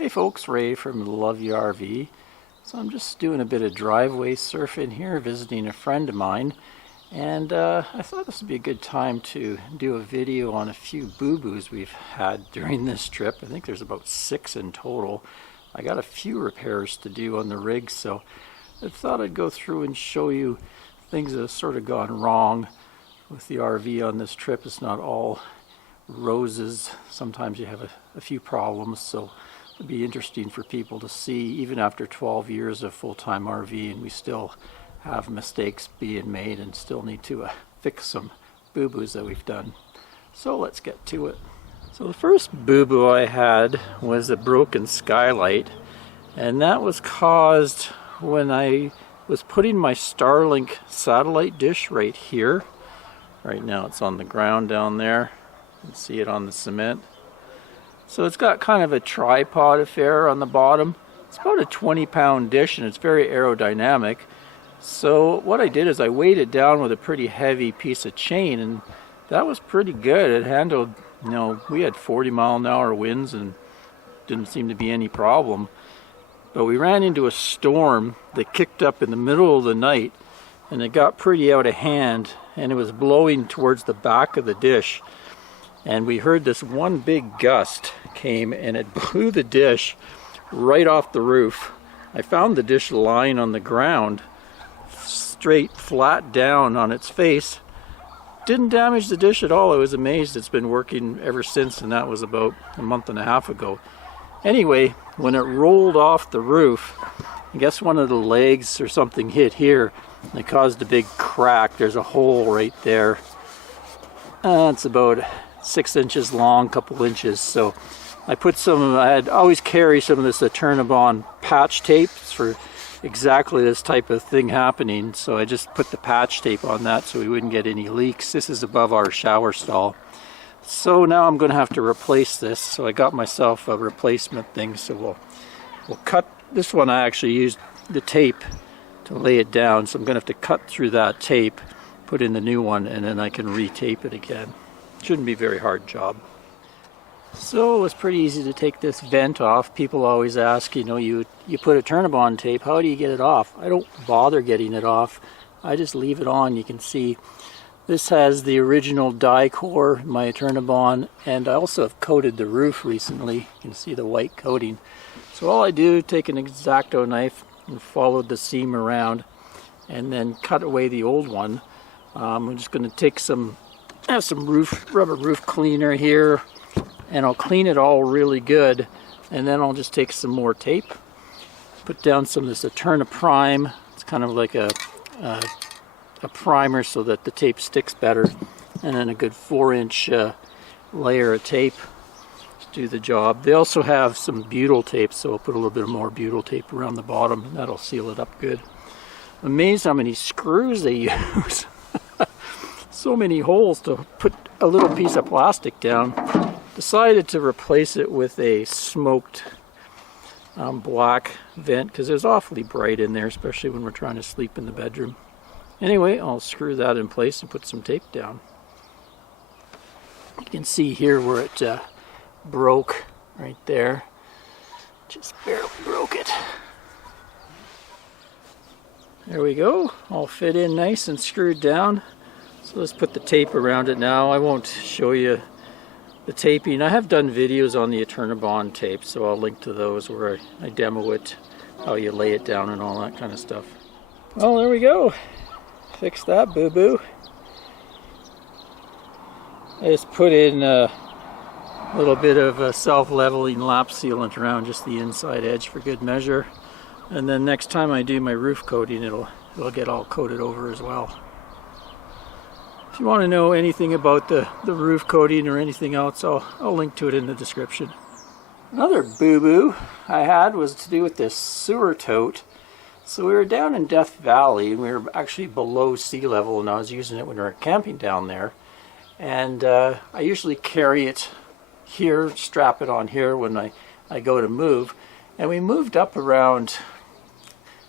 Hey folks, Ray from Love You RV. So I'm just doing a bit of driveway surfing here, visiting a friend of mine, and I thought this would be a good time to do a video on a few boo-boos we've had during this trip. I think there's about 6 in total. I got a few repairs to do on the rig, so I thought I'd go through and show you things that have sort of gone wrong with the RV on this trip. It's not all roses. Sometimes you have a few problems, so it'd be interesting for people to see, even after 12 years of full-time RV, and we still have mistakes being made and still need to fix some boo-boos that we've done. So let's get to it. So the first boo-boo I had was a broken skylight, and that was caused when I was putting my Starlink satellite dish right here. Right now it's on the ground down there. You can see it on the cement. So it's got kind of a tripod affair on the bottom. It's about a 20-pound dish and it's very aerodynamic. So what I did is I weighed it down with a pretty heavy piece of chain, and that was pretty good. It handled, we had 40-mile-an-hour winds and didn't seem to be any problem. But we ran into a storm that kicked up in the middle of the night, and it got pretty out of hand, and it was blowing towards the back of the dish. And we heard this one big gust came and it blew the dish right off the roof. I found the dish lying on the ground, straight flat down on its face. Didn't damage the dish at all. I was amazed. It's been working ever since, and that was about a month and a half ago. Anyway, when it rolled off the roof, I guess one of the legs or something hit here, and it caused a big crack. There's a hole right there. It's about 6 inches long, couple inches. So I put I'd always carry some of this Eternabond patch tape for exactly this type of thing happening. So I just put the patch tape on that so we wouldn't get any leaks. This is above our shower stall. So now I'm going to have to replace this. So I got myself a replacement thing. So we'll cut this one. I actually used the tape to lay it down. So I'm going to have to cut through that tape, put in the new one, and then I can re-tape it again. Shouldn't be a very hard job. So it was pretty easy to take this vent off. People always ask, you put a Eternabond tape, how do you get it off? I don't bother getting it off. I just leave it on. You can see this has the original die core, my Eternabond, and I also have coated the roof recently. You can see the white coating. So all I do, take an X-Acto knife and follow the seam around and then cut away the old one. I'm just going to take I have some rubber roof cleaner here, and I'll clean it all really good, and then I'll just take some more tape, put down some of this Eterna Prime. It's kind of like a primer so that the tape sticks better, and then a good 4-inch layer of tape to do the job. They also have some butyl tape, so I'll put a little bit more butyl tape around the bottom, and that'll seal it up good. Amazed how many screws they use. So many holes to put a little piece of plastic down. Decided to replace it with a smoked black vent because it was awfully bright in there, especially when we're trying to sleep in the bedroom. Anyway, I'll screw that in place and put some tape down. You can see here where it broke right there. Just barely broke it. There we go, all fit in nice and screwed down. So let's put the tape around it now. I won't show you the taping. I have done videos on the Eternabond tape, so I'll link to those where I demo it, how you lay it down and all that kind of stuff. Well, there we go. Fix that boo-boo. I just put in a little bit of self-leveling lap sealant around just the inside edge for good measure. And then next time I do my roof coating, it'll get all coated over as well. If you want to know anything about the roof coating or anything else, I'll link to it in the description. Another boo-boo I had was to do with this sewer tote. So we were down in Death Valley, and we were actually below sea level, and I was using it when we were camping down there. And I usually carry it here, strap it on here when I go to move. And we moved up around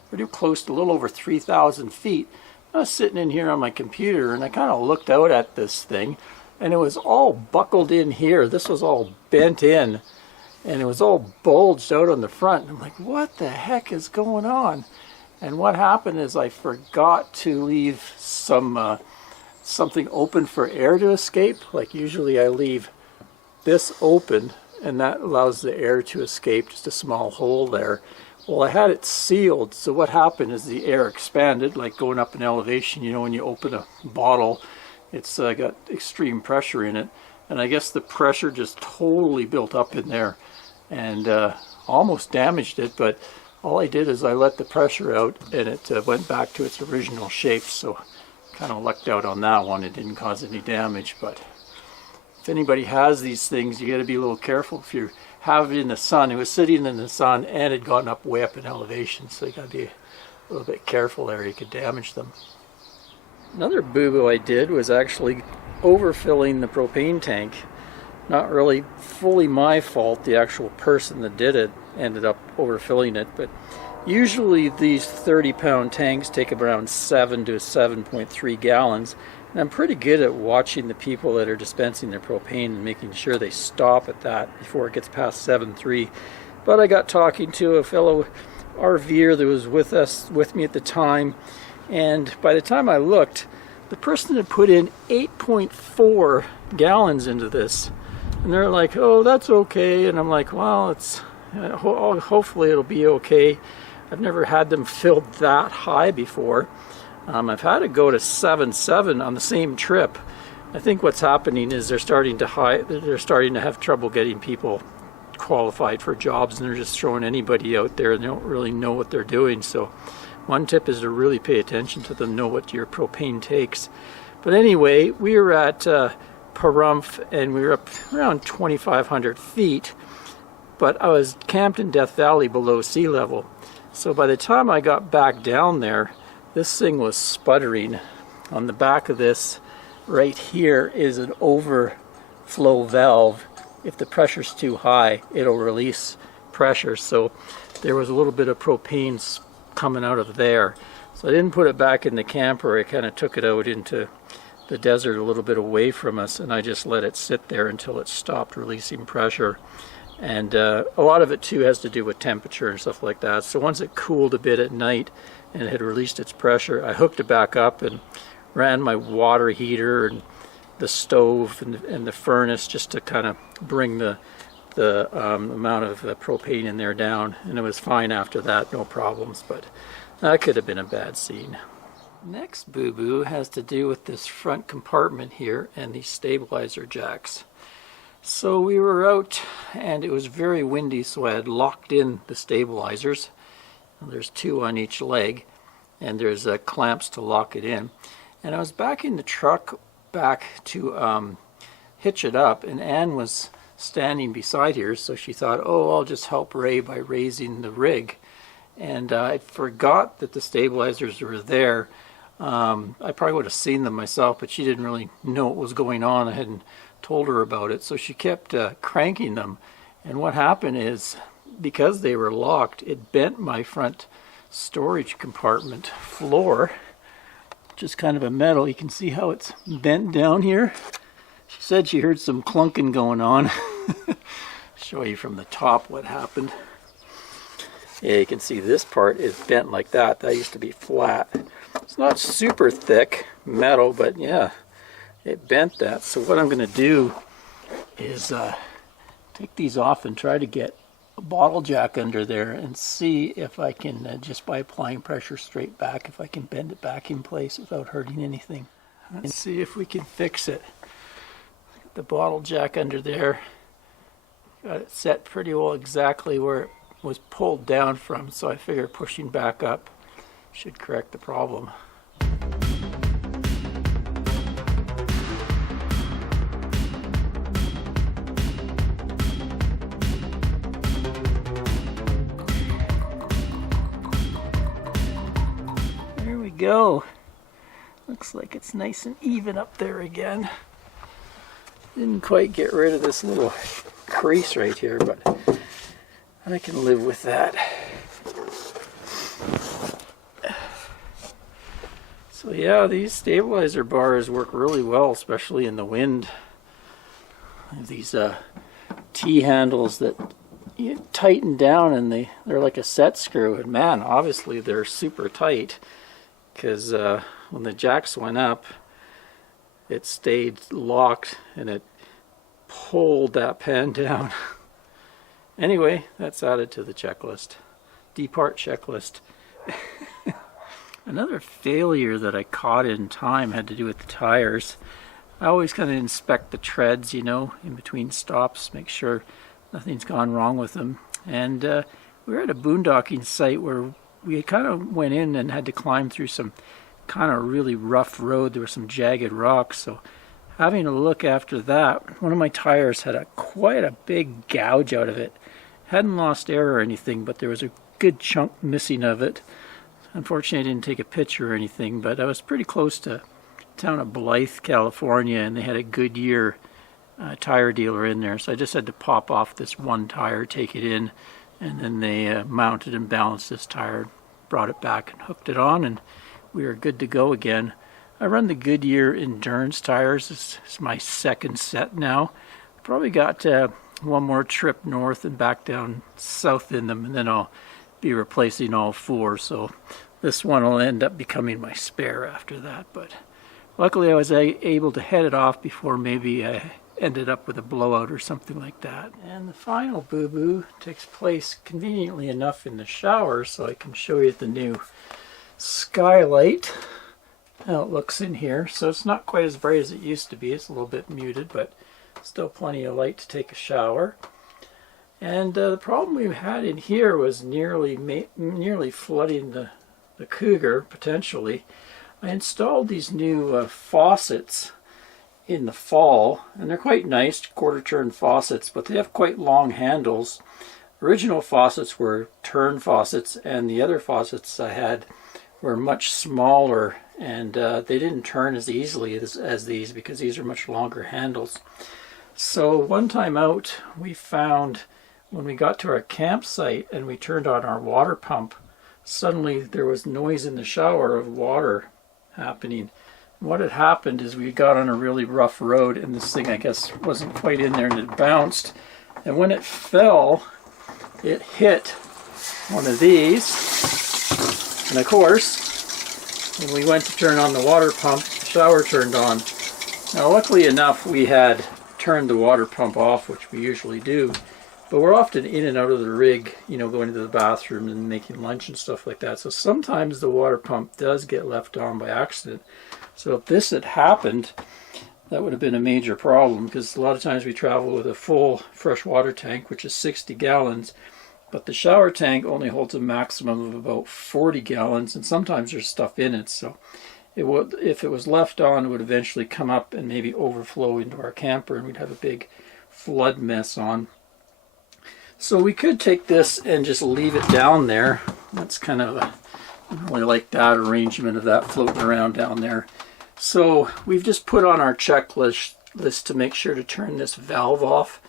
pretty close to a little over 3,000 feet. I was sitting in here on my computer, and I kind of looked out at this thing, and it was all buckled in here. This was all bent in, and it was all bulged out on the front. I'm like, what the heck is going on? And what happened is I forgot to leave some something open for air to escape. Like usually I leave this open and that allows the air to escape, just a small hole there. Well, I had it sealed, so what happened is the air expanded, like going up in elevation. You know, when you open a bottle, it's got extreme pressure in it, and I guess the pressure just totally built up in there and almost damaged it. But all I did is I let the pressure out and it went back to its original shape, so kind of lucked out on that one. It didn't cause any damage. But if anybody has these things, you got to be a little careful. If you have it in the sun, it was sitting in the sun and it gotten up way up in elevation, so you got to be a little bit careful there. You could damage them. Another boo-boo I did was actually overfilling the propane tank. Not really fully my fault. The actual person that did it ended up overfilling it, but usually these 30-pound tanks take around 7 to 7.3 gallons. And I'm pretty good at watching the people that are dispensing their propane and making sure they stop at that before it gets past 7.3. But I got talking to a fellow RVer that was with me at the time, and by the time I looked, the person had put in 8.4 gallons into this. And they're like, oh, that's okay. And I'm like, well, it's hopefully it'll be okay. I've never had them filled that high before. I've had it go to 7.7 on the same trip. I think what's happening is they're starting to have trouble getting people qualified for jobs, and they're just throwing anybody out there, and they don't really know what they're doing. So one tip is to really pay attention to them, know what your propane takes. But anyway, we were at Pahrump, and we were up around 2,500 feet, but I was camped in Death Valley below sea level. So by the time I got back down there, this thing was sputtering. On the back of this right here is an overflow valve. If the pressure's too high, it'll release pressure. So there was a little bit of propane coming out of there. So I didn't put it back in the camper. I kind of took it out into the desert a little bit away from us, and I just let it sit there until it stopped releasing pressure. And a lot of it too has to do with temperature and stuff like that. So once it cooled a bit at night and it had released its pressure, I hooked it back up and ran my water heater and the stove and the furnace just to kind of bring the amount of propane in there down. And it was fine after that, no problems, but that could have been a bad scene. Next boo-boo has to do with this front compartment here and these stabilizer jacks. So we were out and it was very windy, so I had locked in the stabilizers. There's 2 on each leg, and there's clamps to lock it in. And I was backing the truck back to hitch it up, and Anne was standing beside here, so she thought, oh, I'll just help Ray by raising the rig. And I forgot that the stabilizers were there. I probably would have seen them myself, but she didn't really know what was going on. I hadn't told her about it, so she kept cranking them. And what happened is, because they were locked, it bent my front storage compartment floor, which is kind of a metal. You can see how it's bent down here. She said she heard some clunking going on. Show you from the top what happened. Yeah, you can see this part is bent like that. That used to be flat. It's not super thick metal, but yeah, it bent that. So what I'm going to do is take these off and try to get a bottle jack under there and see if I can, just by applying pressure straight back, if I can bend it back in place without hurting anything. Let's see if we can fix it. Get the bottle jack under there. Got it set pretty well exactly where it was pulled down from, so I figure pushing back up should correct the problem. There we go. Looks like it's nice and even up there again. Didn't quite get rid of this little crease right here, but I can live with that. So yeah, these stabilizer bars work really well, especially in the wind. These T-handles that you tighten down and they're like a set screw. And man, obviously they're super tight, because when the jacks went up, it stayed locked and it pulled that pan down. Anyway, that's added to the checklist. Depart checklist. Another failure that I caught in time had to do with the tires. I always kind of inspect the treads, you know, in between stops, make sure nothing's gone wrong with them. And we were at a boondocking site where we kind of went in and had to climb through some kind of really rough road. There were some jagged rocks. So having a look after that, one of my tires had quite a big gouge out of it. Hadn't lost air or anything, but there was a good chunk missing of it. Unfortunately, I didn't take a picture or anything, but I was pretty close to the town of Blythe, California, and they had a Goodyear tire dealer in there. So I just had to pop off this one tire, take it in, and then they mounted and balanced this tire, brought it back and hooked it on, and we were good to go again. I run the Goodyear Endurance tires. This is my second set now. Probably got one more trip north and back down south in them, and then I'll be replacing all four. So this one will end up becoming my spare after that. But luckily I was able to head it off before maybe I ended up with a blowout or something like that. And the final boo-boo takes place conveniently enough in the shower, so I can show you the new skylight, how it looks in here. So it's not quite as bright as it used to be. It's a little bit muted, but still plenty of light to take a shower. And the problem we had in here was nearly flooding the Cougar, potentially. I installed these new faucets in the fall, and they're quite nice, quarter-turn faucets, but they have quite long handles. Original faucets were turn faucets, and the other faucets I had were much smaller, and they didn't turn as easily as these, because these are much longer handles. So one time out, we found, when we got to our campsite and we turned on our water pump, suddenly there was noise in the shower of water happening. And what had happened is we got on a really rough road, and this thing, I guess, wasn't quite in there, and it bounced. And when it fell, it hit one of these. And of course, when we went to turn on the water pump, the shower turned on. Now, luckily enough, we had turned the water pump off, which we usually do. But we're often in and out of the rig, you know, going to the bathroom and making lunch and stuff like that. So sometimes the water pump does get left on by accident. So if this had happened, that would have been a major problem, because a lot of times we travel with a full fresh water tank, which is 60 gallons. But the shower tank only holds a maximum of about 40 gallons, and sometimes there's stuff in it. So if it was left on, it would eventually come up and maybe overflow into our camper, and we'd have a big flood mess on. So we could take this and just leave it down there. That's kind of I don't really like that arrangement of that floating around down there. So we've just put on our checklist to make sure to turn this valve off.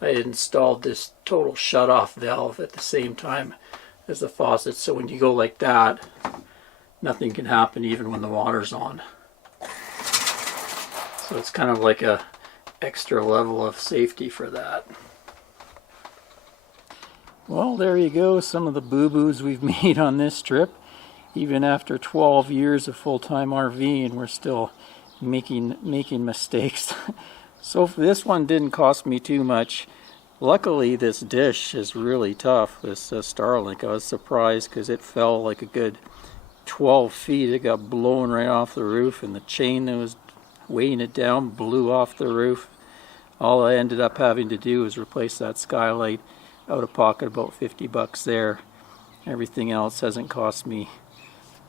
I installed this total shut-off valve at the same time as the faucet, so when you go like that, nothing can happen even when the water's on. So it's kind of like a extra level of safety for that. Well, there you go, some of the boo-boos we've made on this trip. Even after 12 years of full-time RVing, we're still making mistakes. So this one didn't cost me too much. Luckily, this dish is really tough, this Starlink. I was surprised because it fell like a good 12 feet. It got blown right off the roof, and the chain that was weighing it down blew off the roof. All I ended up having to do was replace that skylight. Out of pocket about 50 bucks there. Everything else hasn't cost me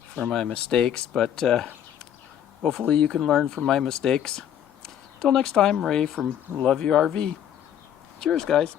for my mistakes, but hopefully you can learn from my mistakes. Till next time, Ray from Love Your RV. Cheers, guys.